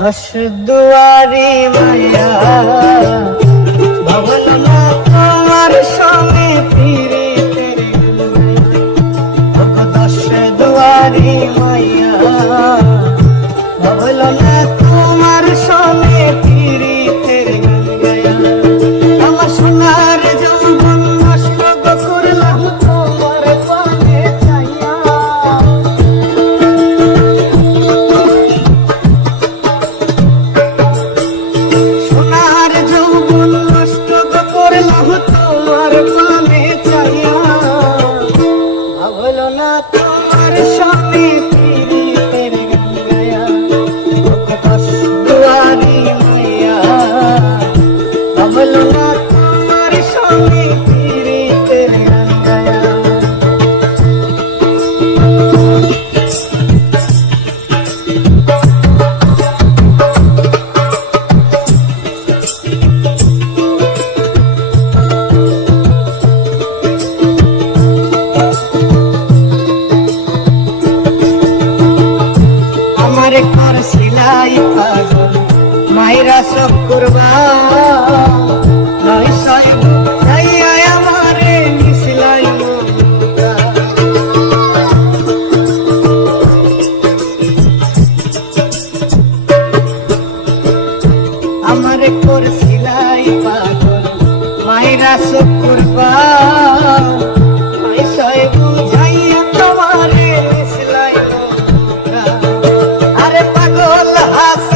দশ দুয়ারি মায়া ভাবল না তোমার সঙ্গে ফিরিতে, দশ দুয়ারি মায়া ভাবল না তোমার সঙ্গে ফিরিতে গয়া। আমার সোনার যৌবন নষ্ট করলাম তোমার পানে চাইয়া, সোনার যৌবন নষ্ট করলাম তোমার পানে চাইয়া, ভাবল না তোমার সঙ্গে ফিরিতে গয়া। দশ দুয়ারি মায়া ভাবল না তোমার সঙ্গে ফিরিতে গয়া। আমার কর সিলাই পাগল মাইরা সব করবা, নয় সাহেব যাইয়া আমারে নিসলাই মমতা। আমার কর সিলাই পাগল মাইরা সব করবা, নয় সাহেব যাইয়া আমারে নিসলাই মমতা। আরে পাগল হাস